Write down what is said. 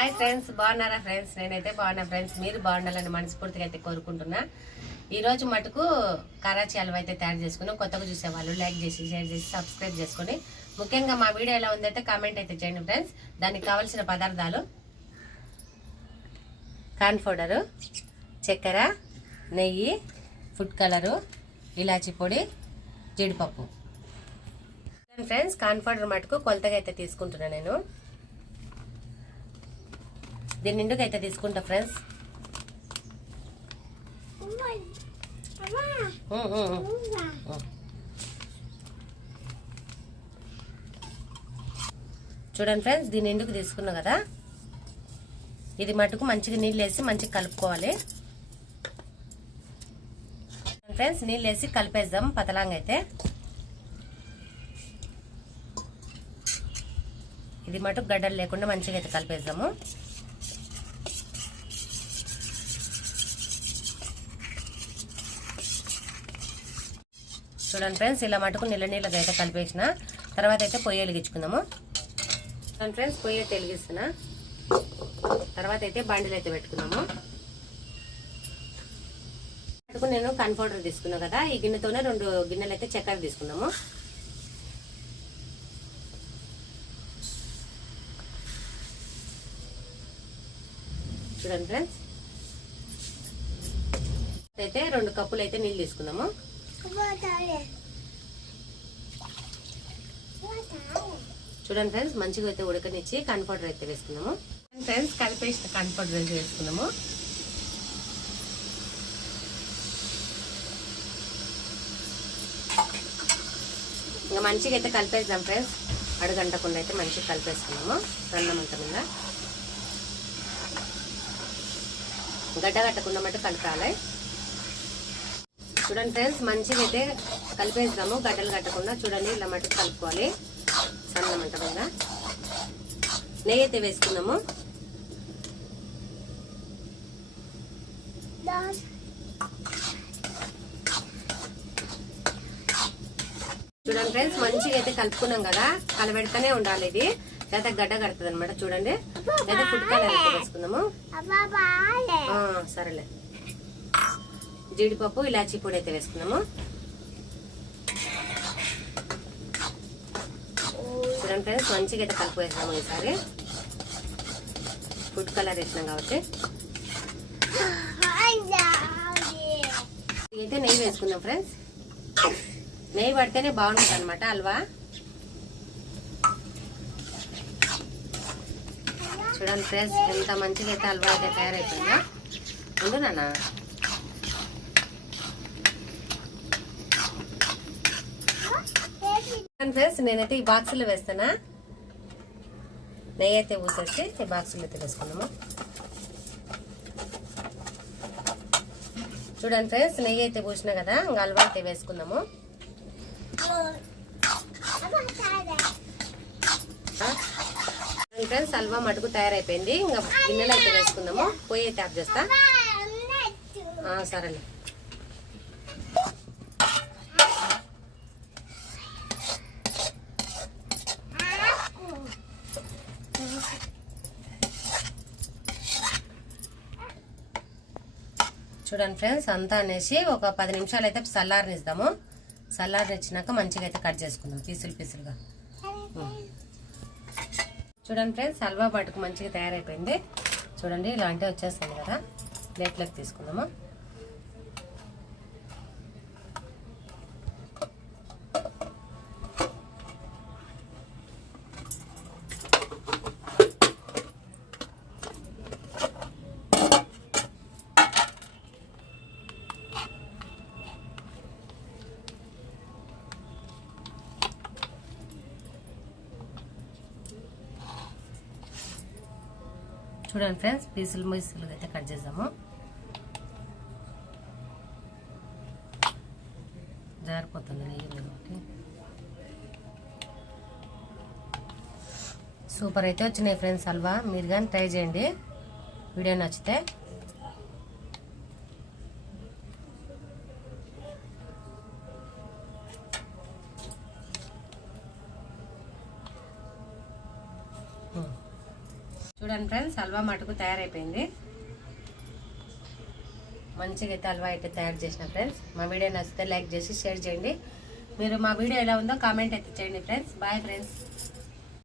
Hi friends, బాగున్నారా friends? నేనైతే బాగున్నా ఫ్రెండ్స్. మీరు బాగుండాలని మనస్ఫూర్తిగా అయితే కోరుకుంటున్నా. ఈ రోజు మటుకు కరాచీ హల్వా అయితే తయారు చేసుకున్నాం. కొత్తగా చూసేవాళ్ళు లైక్ చేసి, షేర్ చేసి, సబ్స్క్రైబ్ చేసుకొని, ముఖ్యంగా మా వీడియో ఎలా ఉందైతే కామెంట్ అయితే చేయండి ఫ్రెండ్స్. దానికి కావాల్సిన పదార్థాలు: కార్న్ పౌడరు, చక్కెర, నెయ్యి, ఫుడ్ కలరు, ఇలాచి పొడి, జీడిపప్పు. ఫ్రెండ్స్, కార్న్ పౌడర్ మటుకు కొలతగా అయితే తీసుకుంటున్నా నేను. దీని నిండుగా అయితే తీసుకుంటా ఫ్రెండ్స్. చూడండి ఫ్రెండ్స్, దీని నిండుకు తీసుకున్నా కదా, ఇది మటుకు మంచిగా నీళ్ళు వేసి మంచిగా కలుపుకోవాలి ఫ్రెండ్స్. నీళ్ళు వేసి కలిపేద్దాం పతలాంగా అయితే. ఇది మటుకు గడ్డలు లేకుండా మంచిగా అయితే కలిపేద్దాము. చూడండి ఫ్రెండ్స్, ఇలా మటుకు నీళ్ళగా అయితే కలిపేసిన తర్వాత అయితే పొయ్యి వెలిగించుకుందాము. చూడండి ఫ్రెండ్స్, పొయ్యి అయితే వెలిగిస్తున్నా. తర్వాత అయితే బండిలు అయితే పెట్టుకున్నాము. మటుకు నేను కార్న్ పౌడర్ తీసుకున్నాను కదా, ఈ గిన్నెతోనే 2 గిన్నెలు అయితే చక్కెర తీసుకున్నాము. చూడండి ఫ్రెండ్స్, అయితే 2 కప్పులు అయితే నీళ్ళు తీసుకున్నాము. చూడండి ఫ్రెండ్స్, మంచిగా అయితే ఉడకనిచ్చి కార్న్ పౌడర్ అయితే వేసుకున్నాము. ఫ్రెండ్స్, కలిపేసిన కార్న్ పౌడర్ అయితే వేసుకున్నాము. ఇంకా మంచిగా అయితే కలిపేద్దాం ఫ్రెండ్స్. అడుగంటకుండా అయితే మంచిగా కలిపేసుకున్నాము. సన్నమంట మీద గడ్డ కట్టకుండా మట్టి కలపాలి. చూడండి ఫ్రెండ్స్, మంచిగా అయితే కలిపేద్దాము, గడ్డలు కట్టకుండా. చూడండి, ఇలా మట్టి కలుపుకోవాలి సన్నమంట మీద. నెయ్యి అయితే వేసుకుందాము. చూడండి ఫ్రెండ్స్, మంచిగా అయితే కలుపుకున్నాం కదా, కలబెడతానే ఉండాలి. ఇది లేదా గడ్డ కడుతుంది అనమాట. చూడండి, లేదా ఫుడ్ కలర్ అయితే వేసుకుందాము. సరేలే. జీడిపప్పు, ఇలాచీ పొడి అయితే వేసుకున్నాము. చూడండి ఫ్రెండ్స్, మంచిగా అయితే కలిపి వేసాము. ఈసారి ఫుడ్ కలర్ వేసినాం కాబట్టి అయితే నెయ్యి వేసుకుందాం ఫ్రెండ్స్. నెయ్యి పడితేనే బాగుంటుంది అనమాట హల్వా. చూడండి ఫ్రెండ్స్, ఎంత మంచిగా అయితే హల్వా అయితే తయారైపోయిందా. ఉండు నాన్న. ఫ్రెండ్స్, నేనైతే ఈ బాక్సులో వేస్తానా. నెయ్యి అయితే పూసేసి ఈ బాక్సులో అయితే వేసుకున్నాము. చూడండి ఫ్రెండ్స్, నెయ్యి అయితే పూసినా కదా, ఇంకా హల్వా అయితే వేసుకుందాము. ఫ్రెండ్స్, హల్వా మటుకు తయారైపోయింది. ఇంకా గిన్నెలు అయితే వేసుకుందాము. పొయ్యి అయితే ఆఫ్ చేస్తా. సరేలే. చూడండి ఫ్రెండ్స్, అంతా అనేసి ఒక 10 నిమిషాలు అయితే చల్లారనిద్దాము. చల్లారనిచ్చినాక మంచిగా అయితే కట్ చేసుకుందాం పీసులుగా. చూడండి ఫ్రెండ్స్, హల్వా మటుకు మంచిగా తయారైపోయింది. చూడండి, ఇలాంటి వచ్చేస్తుంది కదా, ప్లేట్లోకి తీసుకుందాము. చూడండి ఫ్రెండ్స్, పీసులుగా అయితే కట్ చేద్దాము. జారిపోతుంది నెయ్యి కాబట్టి. సూపర్ అయితే వచ్చినాయి ఫ్రెండ్స్ హల్వా. మీరు కానీ ట్రై చేయండి. వీడియో నచ్చితే చూడండి ఫ్రెండ్స్, హల్వా మటుకు తయారైపోయింది. మంచిగా అయితే హల్వా అయితే తయారు చేసిన ఫ్రెండ్స్. మా వీడియో నచ్చితే లైక్ చేసి షేర్ చేయండి. మీరు మా వీడియో ఎలా ఉందో కామెంట్ అయితే చేయండి ఫ్రెండ్స్. Bye friends.